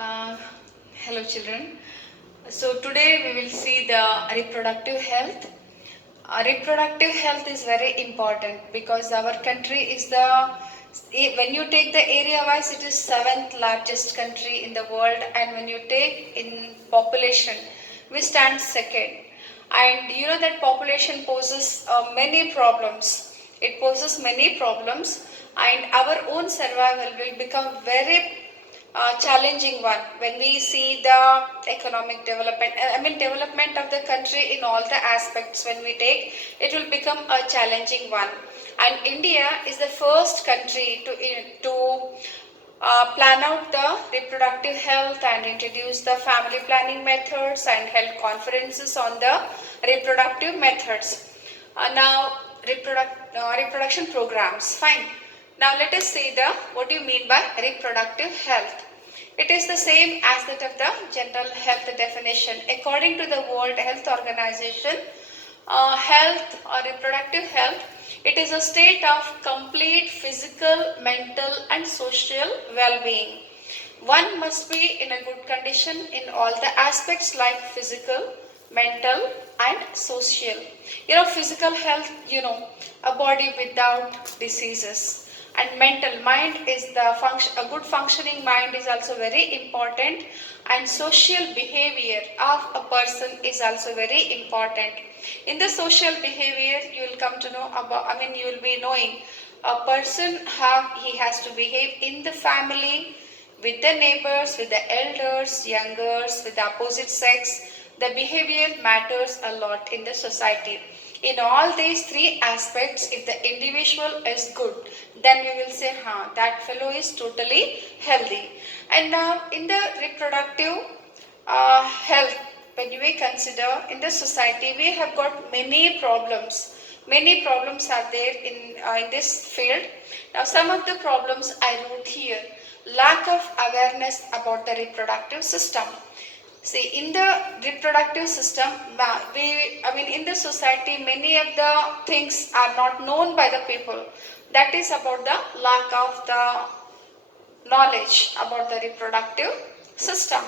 Uh, Hello children. So today we will see the reproductive health. Reproductive health is very important because our country is when you take the area wise, it is seventh largest country in the world, and when you take in population, we stand second. And you know that population poses many problems. It poses many problems, and our own survival will become very challenging one when we see the economic development. Development of the country in all the aspects. When we take, it will become a challenging one. And India is the first country to plan out the reproductive health and introduce the family planning methods and held conferences on the reproductive methods. Now, reproduction programs. Fine. Now let us see the what do you mean by reproductive health. It is the same as that of the general health definition. According to the World Health Organization, health or reproductive health, it is a state of complete physical, mental and social well-being. One must be in a good condition in all the aspects like physical, mental and social. Physical health, a body without diseases. And mental mind is a good functioning mind is also very important, and social behavior of a person is also very important. In the social behavior, you will come to know about, you will be knowing a person how he has to behave in the family, with the neighbors, with the elders, youngers, with the opposite sex. The behavior matters a lot in the society. In all these three aspects, if the individual is good, then we will say, that fellow is totally healthy. And now in the reproductive health, when we consider in the society, we have got many problems. Many problems are there in this field. Now some of the problems I wrote here. Lack of awareness about the reproductive system. See, in the reproductive system, in the society, many of the things are not known by the people. That is about the lack of the knowledge about the reproductive system.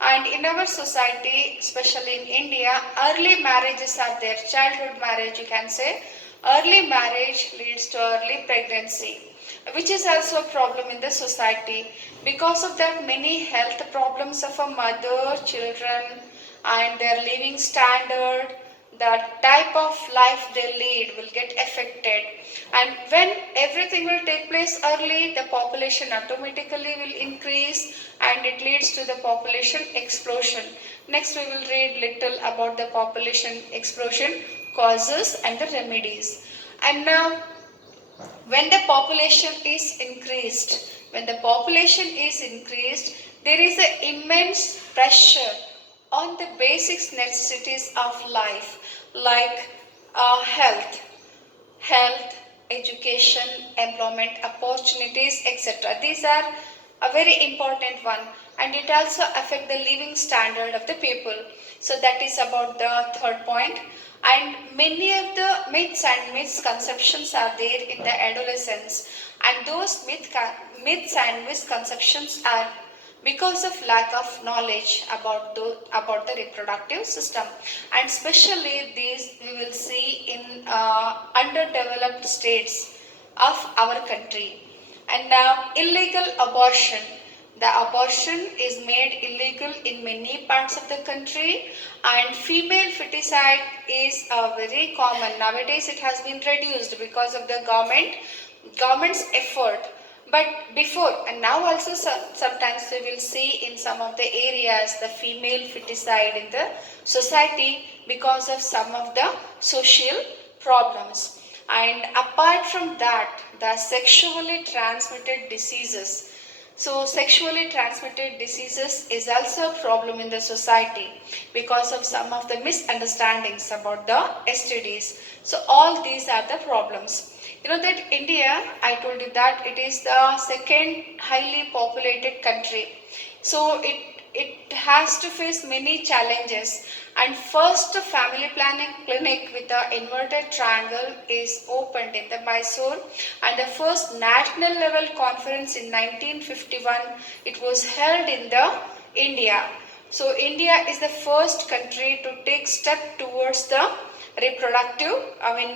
And in our society, especially in India, early marriages are there. Childhood marriage, you can say. Early marriage leads to early pregnancy, which is also a problem in the society. Because of that, many health problems of a mother, children, and their living standard, the type of life they lead will get affected. And when everything will take place early, the population automatically will increase and it leads to the population explosion. Next, we will read little about the population explosion causes and the remedies. And now, when the population is increased, there is an immense pressure on the basic necessities of life like health, education, employment opportunities, etc. These are a very important one, and it also affect the living standard of the people. So that is about the third point. And many of the myths and misconceptions are there in the adolescence, and those myths and misconceptions are because of lack of knowledge about the reproductive system, and especially these we will see in underdeveloped states of our country. And now illegal abortion. The abortion is made illegal in many parts of the country, and female feticide is very common. Nowadays it has been reduced because of the government's effort. But before and now also sometimes we will see in some of the areas the female feticide in the society because of some of the social problems. And apart from that, the sexually transmitted diseases. So sexually transmitted diseases is also a problem in the society because of some of the misunderstandings about the STDs. So all these are the problems. You know that India, I told you that it is the second highly populated country. So it has to face many challenges. And first family planning clinic with the inverted triangle is opened in the Mysore, and the first national level conference in 1951, it was held in the India. So India is the first country to take step towards the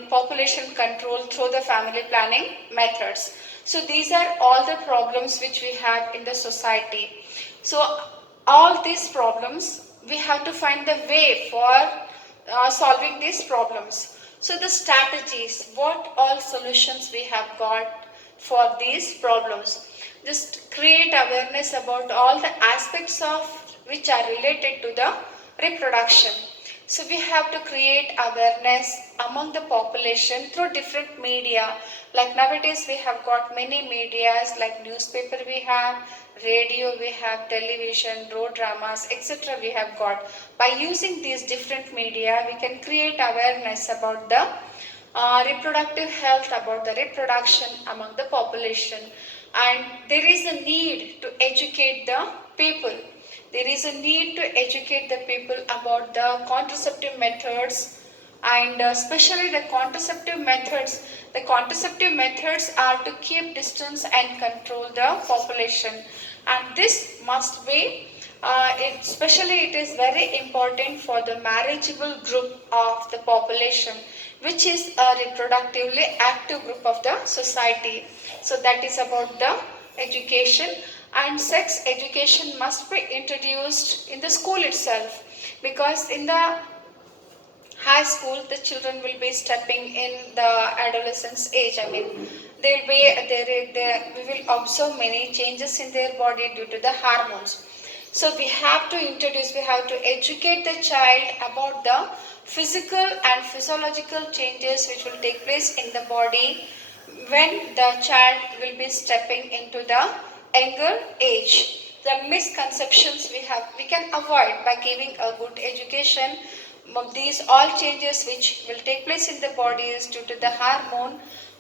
population control through the family planning methods. So these are all the problems which we have in the society. So all these problems, we have to find the way for solving these problems. So the strategies, what all solutions we have got for these problems. Just create awareness about all the aspects of which are related to the reproduction. So we have to create awareness among the population through different media. Like nowadays we have got many medias like newspaper we have, radio we have, television, road dramas, etc. we have got. By using these different media, we can create awareness about the reproductive health, about the reproduction among the population. And there is a need to educate the people. There is a need to educate the people about the contraceptive methods, and especially the contraceptive methods. The contraceptive methods are to keep distance and control the population, and this must be especially it is very important for the marriageable group of the population, which is a reproductively active group of the society. So that is about the education. And sex education must be introduced in the school itself, because in the high school the children will be stepping in the adolescence age. We will observe many changes in their body due to the hormones. So we have to educate the child about the physical and physiological changes which will take place in the body when the child will be stepping into the younger age. The misconceptions we can avoid by giving a good education of these all changes which will take place in the body is due to the hormone.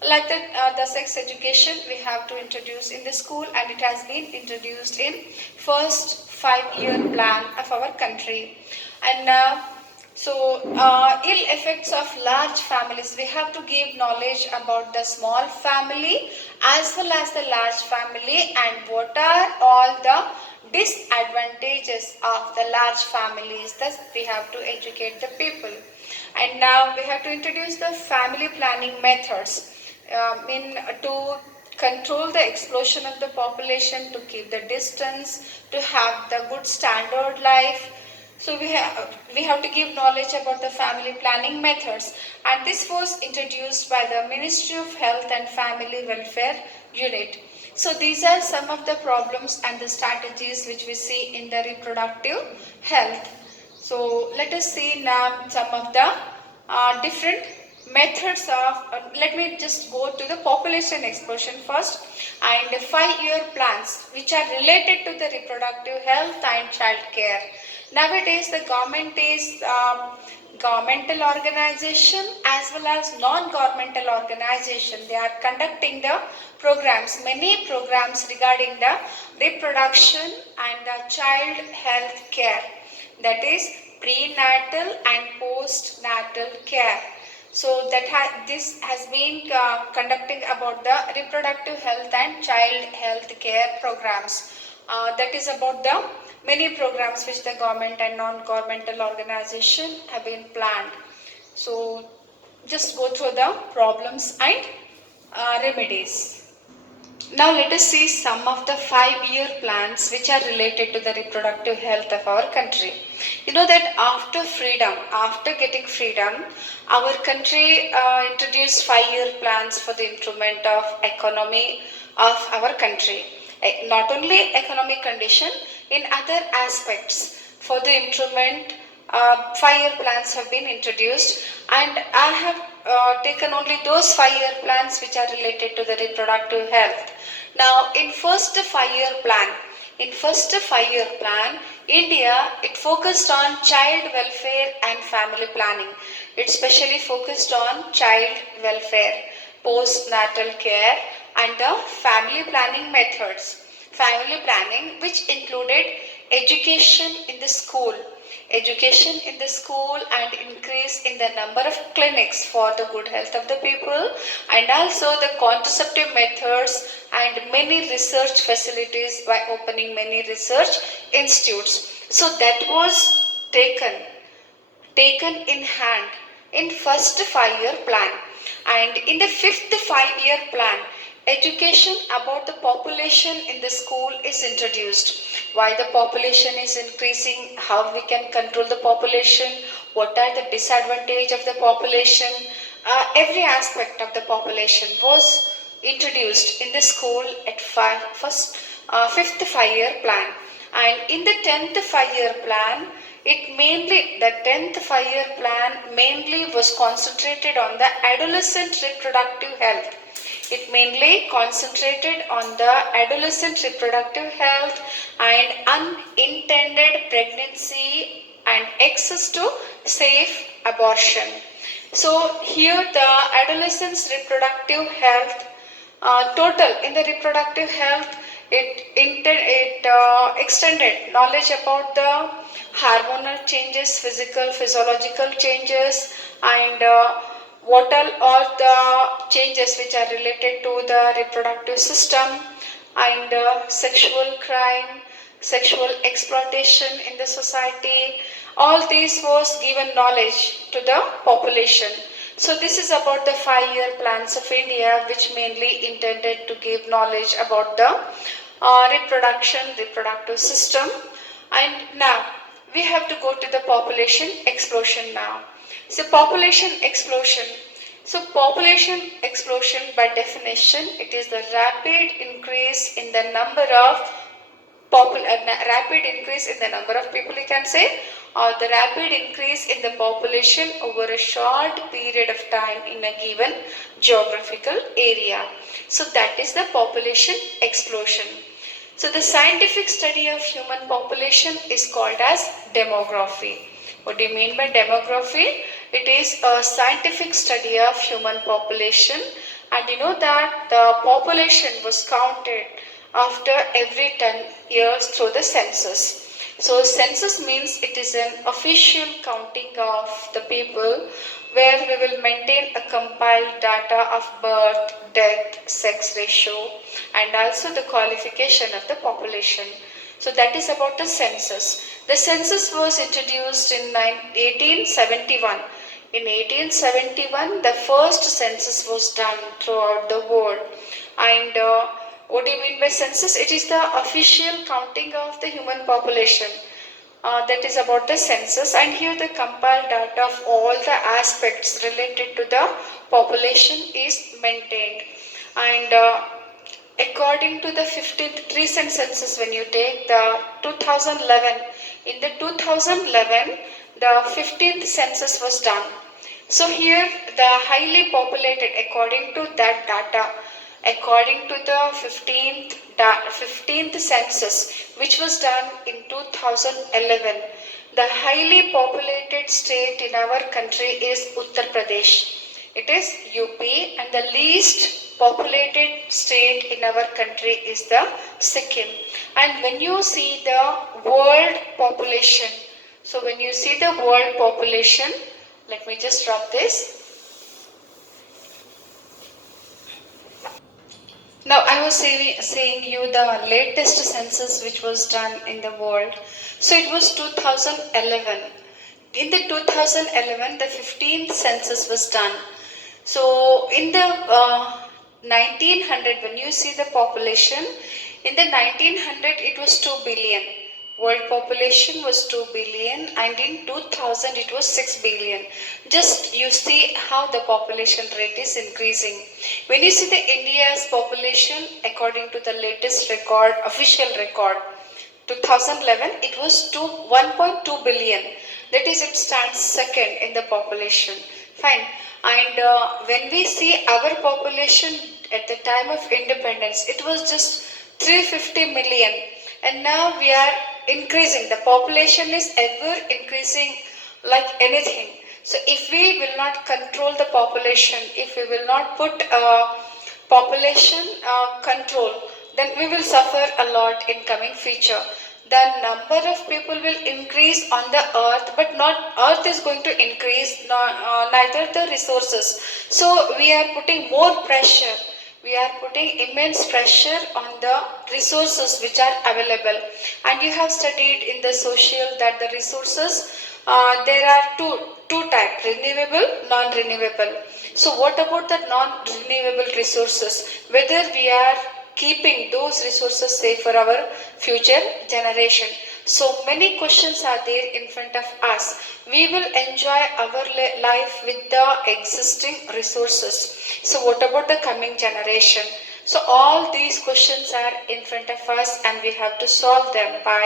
Like the sex education we have to introduce in the school, and it has been introduced in first 5-year plan of our country. And ill effects of large families, we have to give knowledge about the small family as well as the large family, and what are all the disadvantages of the large families. Thus we have to educate the people. And now we have to introduce the family planning methods to control the explosion of the population, to keep the distance, to have the good standard life. So we have to give knowledge about the family planning methods, and this was introduced by the Ministry of Health and Family Welfare Unit. So these are some of the problems and the strategies which we see in the reproductive health. So let us see now some of the different methods of, let me just go to the population explosion first, and 5-year plans which are related to the reproductive health and child care. Nowadays the government is governmental organization as well as non-governmental organization. They are conducting the programs, many programs regarding the reproduction and the child health care, that is prenatal and postnatal care. So this has been conducting about the reproductive health and child health care programs. That is about the many programs which the government and non-governmental organization have been planned. So just go through the problems and remedies. Now let us see some of the 5-year plans which are related to the reproductive health of our country. You know that after getting freedom, our country introduced 5-year plans for the improvement of economy of our country. Not only economic condition, in other aspects for the improvement, 5-year plans have been introduced, and I have taken only those 5-year plans which are related to the reproductive health. Now in first 5-year plan, India, it focused on child welfare and family planning. It specially focused on child welfare, postnatal care and the family planning methods. Family planning which included education in the school. Education in the school and increase in the number of clinics for the good health of the people, and also the contraceptive methods and many research facilities by opening many research institutes. So that was taken in hand in first 5-year plan, and in the fifth 5-year plan education about the population in the school is introduced. Why the population is increasing, how we can control the population, what are the disadvantage of the population, every aspect of the population was introduced in the school at fifth 5-year plan. And in the 10th 5-year plan, the 10th 5-year plan mainly was concentrated on the adolescent reproductive health. It mainly concentrated on the adolescent reproductive health and unintended pregnancy and access to safe abortion. So here the adolescents reproductive health, total in the reproductive health, it extended knowledge about the hormonal changes, physiological changes, and what all the changes which are related to the reproductive system, and sexual crime, sexual exploitation in the society. All this was given knowledge to the population. So this is about the 5-year plans of India, which mainly intended to give knowledge about the reproductive system. And now we have to go to the population explosion now. So population explosion. So population explosion by definition, it is the rapid increase in the number of rapid increase in the number of people, you can say, or the rapid increase in the population over a short period of time in a given geographical area. So that is the population explosion. So the scientific study of human population is called as demography. What do you mean by demography? It is a scientific study of human population, and you know that the population was counted after every 10 years through the census. So census means it is an official counting of the people where we will maintain a compiled data of birth, death, sex ratio, and also the qualification of the population. So that is about the census. The census was introduced in 1871. In 1871, the first census was done throughout the world. And what do you mean by census? It is the official counting of the human population. That is about the census, and here the compiled data of all the aspects related to the population is maintained. And according to the 15th recent census, when you take the 2011, in the 2011, the 15th census was done. So here the highly populated, according to that data, according to the 15th census, which was done in 2011, the highly populated state in our country is Uttar Pradesh. It is UP, and the least populated state in our country is the Sikkim. And when you see the world population, so when you see the world population, let me just rub this. Now I was saying you the latest census which was done in the world. So it was 2011. In the 2011, the 15th census was done. So in the 1900, when you see the population, in the 1900 it was 2 billion. World population was 2 billion, and in 2000 it was 6 billion. Just you see how the population rate is increasing. When you see the India's population, according to the latest record, official record, 2011 it was 1.2 billion. That is, it stands second in the population. Fine. And when we see our population at the time of independence, it was just 350 million, and now we are increasing. The population is ever increasing like anything. So if we will not control the population, if we will not put population control, then we will suffer a lot in coming future. the number of people will increase on the earth, but not earth is going to increase, neither the resources. So we are putting more pressure. We are putting immense pressure on the resources which are available. And you have studied in the social that the resources, there are two types, renewable, non-renewable. So what about the non-renewable resources? Whether we are keeping those resources safe for our future generation. So many questions are there in front of us. We will enjoy our life with the existing resources. So what about the coming generation? So all these questions are in front of us and we have to solve them by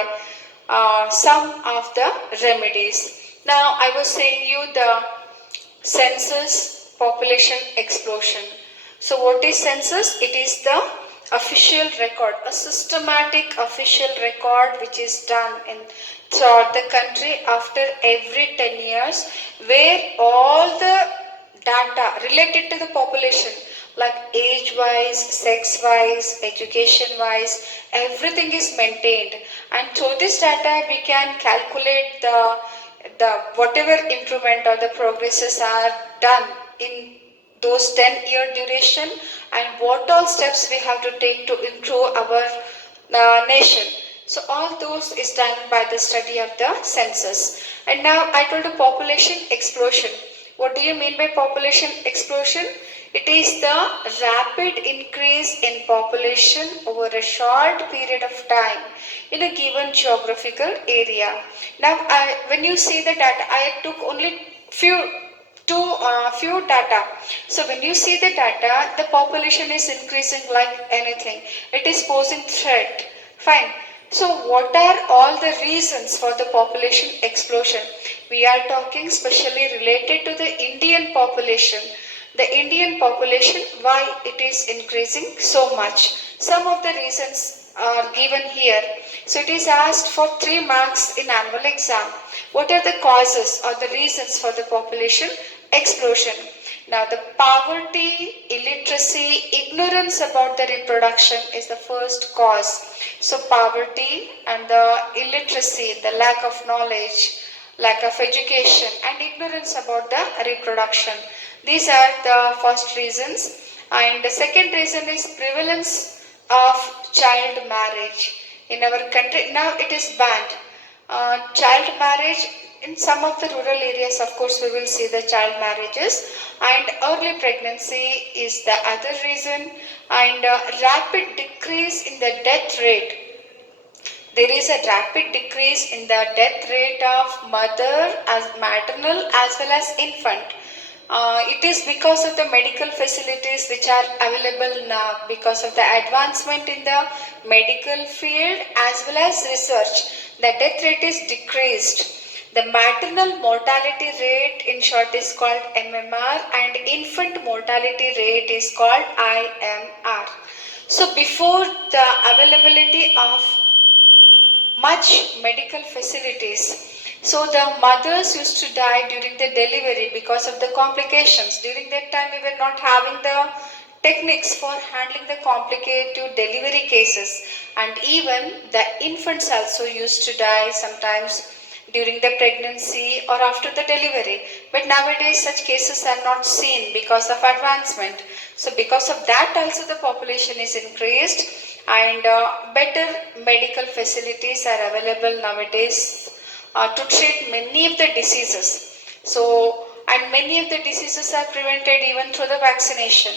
some of the remedies. Now I was saying you the census population explosion. So what is census? It is the official record, a systematic official record which is done in throughout the country after every 10 years, where all the data related to the population, like age wise, sex wise, education wise, everything is maintained, and through this data we can calculate the whatever improvement or the progresses are done in those 10-year duration, and what all steps we have to take to improve our nation. So all those is done by the study of the census. And now I told the population explosion. What do you mean by population explosion? It is the rapid increase in population over a short period of time in a given geographical area. Now, when you see the data, I took only few data. So when you see the data, the population is increasing like anything. It is posing threat. Fine. So what are all the reasons for the population explosion? We are talking specially related to the Indian population. The Indian population, why it is increasing so much. Some of the reasons are given here. So it is asked for 3 marks in annual exam. What are the causes or the reasons for the population explosion? Now the poverty, illiteracy, ignorance about the reproduction is the first cause. So poverty and the illiteracy, the lack of knowledge, lack of education and ignorance about the reproduction. These are the first reasons. And the second reason is prevalence of child marriage. In our country, now it is banned. Child marriage in some of the rural areas, of course, we will see the child marriages, and early pregnancy is the other reason, and rapid decrease in the death rate. There is a rapid decrease in the death rate of mother as maternal as well as infant. It is because of the medical facilities which are available now, because of the advancement in the medical field as well as research. The death rate is decreased. The maternal mortality rate in short is called MMR, and infant mortality rate is called IMR. So before the availability of much medical facilities, so the mothers used to die during the delivery because of the complications. During that time we were not having the techniques for handling the complicated delivery cases, and even the infants also used to die sometimes during the pregnancy or after the delivery. But nowadays such cases are not seen because of advancement. So because of that also the population is increased, and better medical facilities are available nowadays to treat many of the diseases. So, and many of the diseases are prevented even through the vaccination.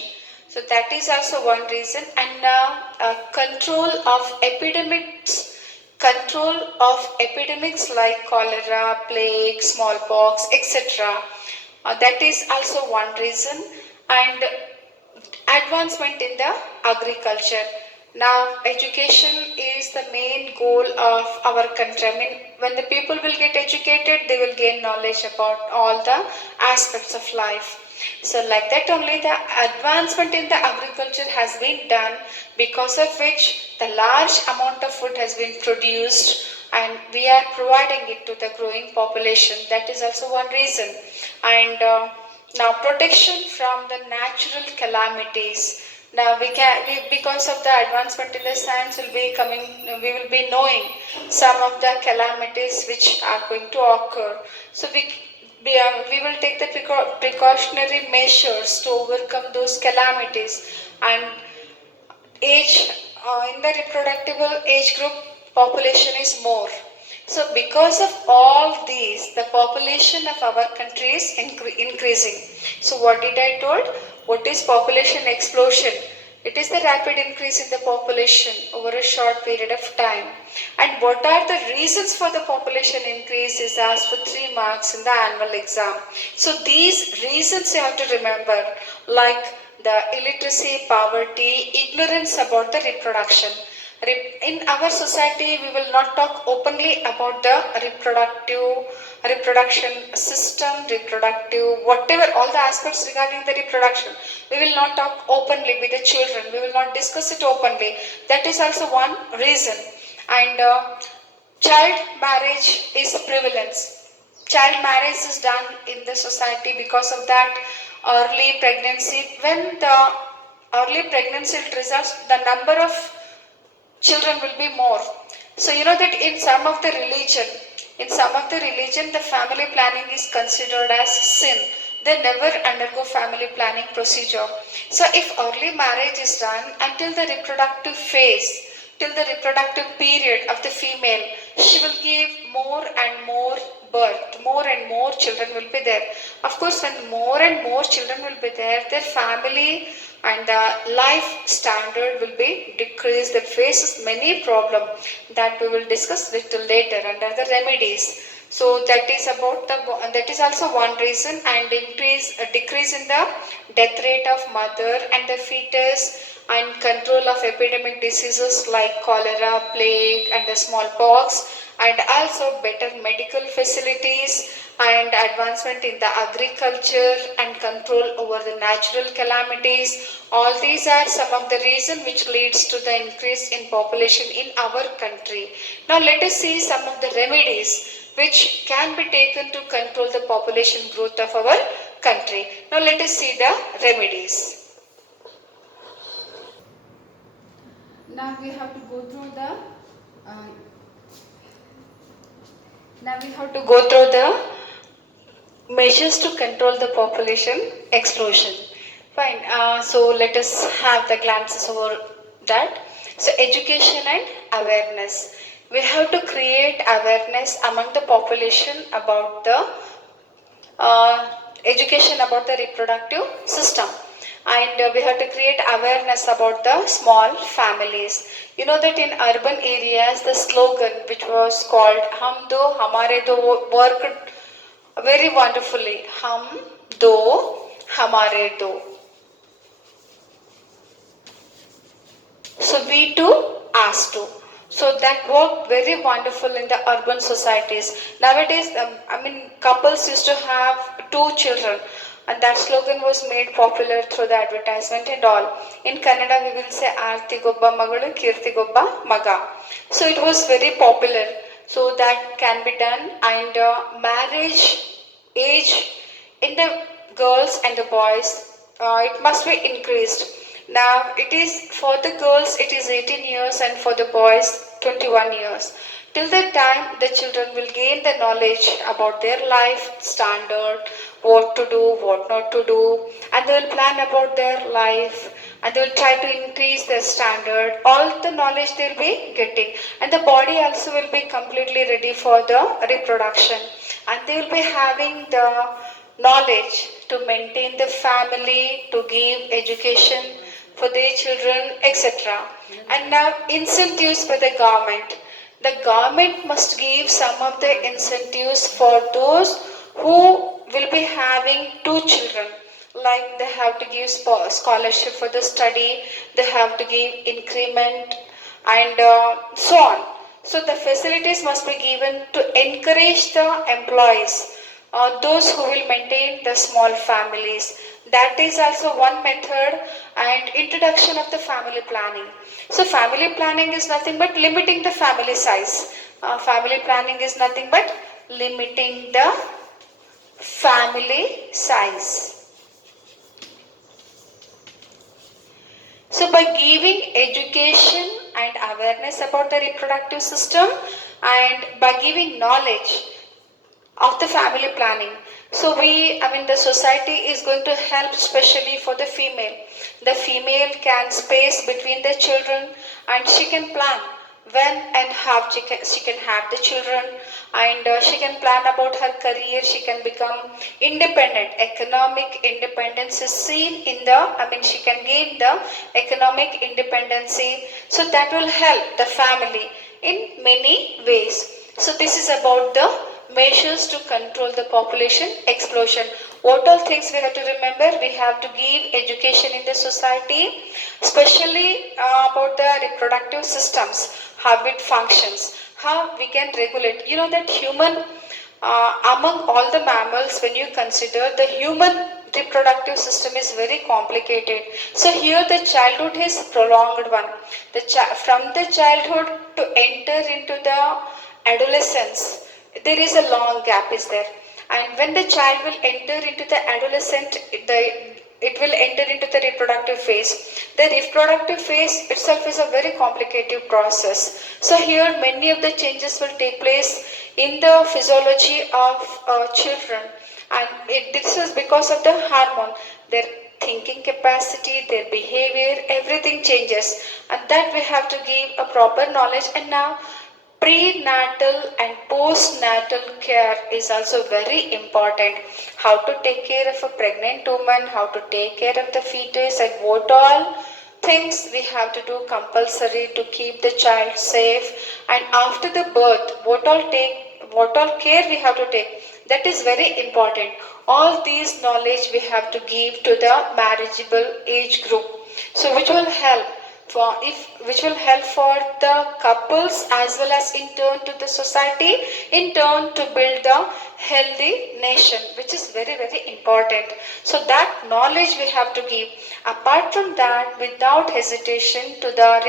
So that is also one reason. And control of epidemics, control of epidemics like cholera, plague, smallpox, etc. That is also one reason. And advancement in the agriculture. Now, education is the main goal of our country. I mean, when the people will get educated, they will gain knowledge about all the aspects of life. So, like that only the advancement in the agriculture has been done, because of which the large amount of food has been produced and we are providing it to the growing population. That is also one reason. And now protection from the natural calamities. Now because of the advancement in the science we will be knowing some of the calamities which are going to occur. So we will take the precautionary measures to overcome those calamities. And age in the reproductive age group population is more. So because of all these, the population of our country is increasing. So what did I told? What is population explosion? It is the rapid increase in the population over a short period of time. And what are the reasons for the population increase is asked for 3 marks in the annual exam. So these reasons you have to remember, like the illiteracy, poverty, ignorance about the reproduction. In our society, we will not talk openly about the reproduction system, reproductive, whatever, all the aspects regarding the reproduction. We will not talk openly with the children. We will not discuss it openly. That is also one reason. And child marriage is prevalence. Child marriage is done in the society because of that early pregnancy. When the early pregnancy results, the number of children will be more. So you know that in some of the religion, the family planning is considered as sin. They never undergo family planning procedure. So if early marriage is done until the reproductive phase, till the reproductive period of the female, she will give more and more birth, more and more children will be there. Of course, when more and more children will be there, their family and the life standard will be decreased. That faces many problems that we will discuss little later under the remedies. So that is also one reason, and decrease in the death rate of mother and the fetus, and control of epidemic diseases like cholera, plague and the smallpox, and also better medical facilities and advancement in the agriculture and control over the natural calamities. All these are some of the reasons which leads to the increase in population in our country. Now let us see some of the remedies which can be taken to control the population growth of our country. Now let us see the remedies. Now we have to go through the measures to control the population explosion. Fine. So let us have the glances over that. So education and awareness. We have to create awareness among the population about the education about the reproductive system. And we have to create awareness about the small families. You know that in urban areas, the slogan which was called Hum Do Hamare Do worked very wonderfully. Hum Do Hamare Do. So we too, us too. So that worked very wonderful in the urban societies. Nowadays, couples used to have 2 children, and that slogan was made popular through the advertisement and all. In Kannada, we will say Aarti Gobba Magalu, Kirti Gobba Maga. So it was very popular. So that can be done, and marriage age in the girls and the boys, it must be increased. Now it is for the girls it is 18 years and for the boys 21 years. Till that time the children will gain the knowledge about their life standard, what to do, what not to do, and they will plan about their life, and they will try to increase their standard. All the knowledge they will be getting, and the body also will be completely ready for the reproduction, and they will be having the knowledge to maintain the family, to give education for their children, etc. And now incentives for the government. The government must give some of the incentives for those who will be having 2 children. Like they have to give scholarship for the study, they have to give increment, and so on. So the facilities must be given to encourage the employees, those who will maintain the small families. That is also one method. And introduction of the family planning. So family planning is nothing but limiting the family size. Family planning is nothing but limiting the family size. So by giving education and awareness about the reproductive system and by giving knowledge of the family planning. So the society is going to help especially for the female. The female can space between the children and she can plan when and how she can have the children and she can plan about her career. She can become independent. Economic independence is seen in she can gain the economic independency. So that will help the family in many ways. So this is about the measures to control the population explosion. What all things we have to remember? We have to give education in the society, especially about the reproductive systems, how it functions, how we can regulate. You know that among all the mammals, when you consider the human reproductive system is very complicated. So here the childhood is prolonged one. From the childhood to enter into the adolescence, there is a long gap is there. And when the child will enter into the adolescent, it will enter into the reproductive phase. The reproductive phase itself is a very complicated process. So here many of the changes will take place in the physiology of children, and this is because of the hormone. Their thinking capacity, their behavior, everything changes, and that we have to give a proper knowledge. And now prenatal and postnatal care is also very important. How to take care of a pregnant woman, how to take care of the fetus, and what all things we have to do compulsory to keep the child safe. And after the birth, what all care we have to take. That is very important. All these knowledge we have to give to the marriageable age group. So which will help for the couples as well as in turn to the society, in turn to build a healthy nation, which is very very important. So that knowledge we have to give. Apart from that, without hesitation, to the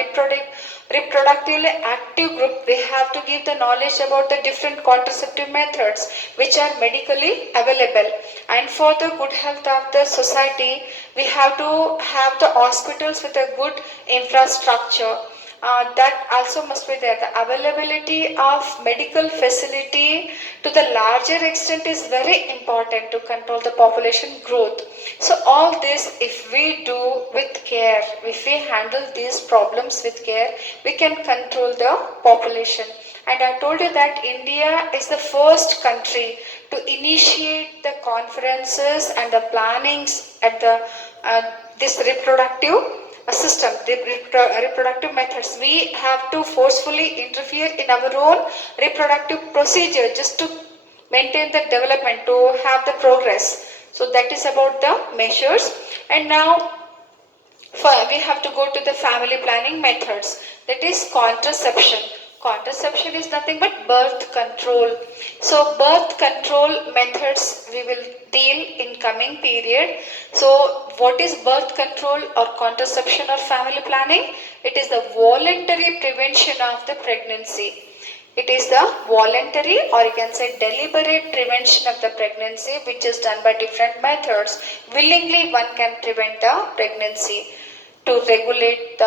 reproductively active group, we have to give the knowledge about the different contraceptive methods which are medically available. And for the good health of the society, we have to have the hospitals with a good infrastructure. That also must be there. The availability of medical facility to the larger extent is very important to control the population growth. So all this, if we do with care, if we handle these problems with care, we can control the population. And I told you that India is the first country to initiate the conferences and the plannings at the this reproductive system, the reproductive methods. We have to forcefully interfere in our own reproductive procedure just to maintain the development, to have the progress. So that is about the measures. And now we have to go to the family planning methods. That is contraception. Contraception is nothing but birth control. So birth control methods we will deal in coming period. So what is birth control or contraception or family planning? It is the voluntary prevention of the pregnancy. It is the voluntary, or you can say deliberate prevention of the pregnancy, which is done by different methods. Willingly one can prevent the pregnancy. To regulate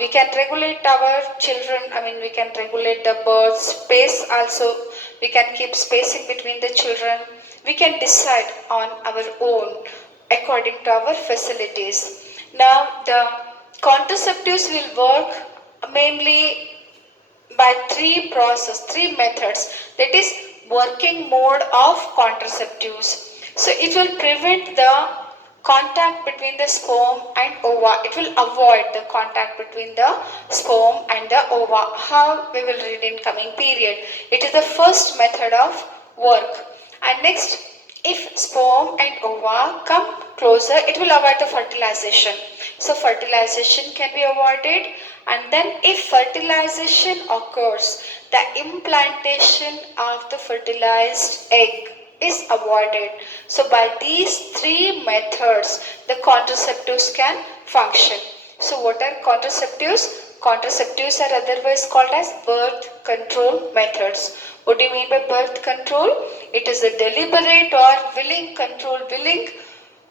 we can regulate our children, we can regulate the birth space also. We can keep spacing between the children. We can decide on our own according to our facilities. Now the contraceptives will work mainly by three methods. That is working mode of contraceptives. So it will prevent the contact between the sperm and ova. It will avoid the contact between the sperm and the ova. How we will read in coming period. It is the first method of work. And next, if sperm and ova come closer, it will avoid the fertilization. So fertilization can be avoided. And then if fertilization occurs, the implantation of the fertilized egg is avoided. So by these three methods, the contraceptives can function. So what are contraceptives? Contraceptives are otherwise called as birth control methods. What do you mean by birth control? It is a deliberate or willing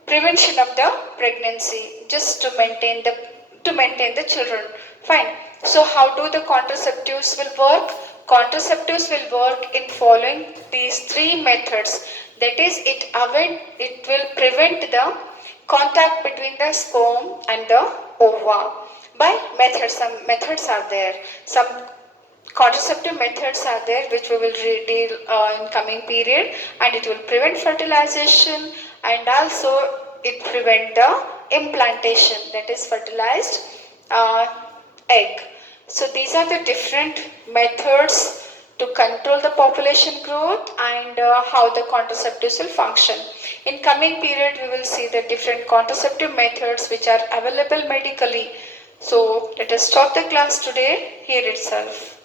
prevention of the pregnancy, just to maintain the to maintain the children. Fine. So how do the contraceptives will work? Contraceptives will work in following these three methods. That is, it will prevent the contact between the sperm and the ova by methods. Some methods are there. Some contraceptive methods are there which we will deal in coming period, and it will prevent fertilization, and also it prevent the implantation, that is fertilized uh, egg. So these are the different methods to control the population growth, and how the contraceptives will function. In coming period we will see the different contraceptive methods which are available medically. So let us stop the class today here itself.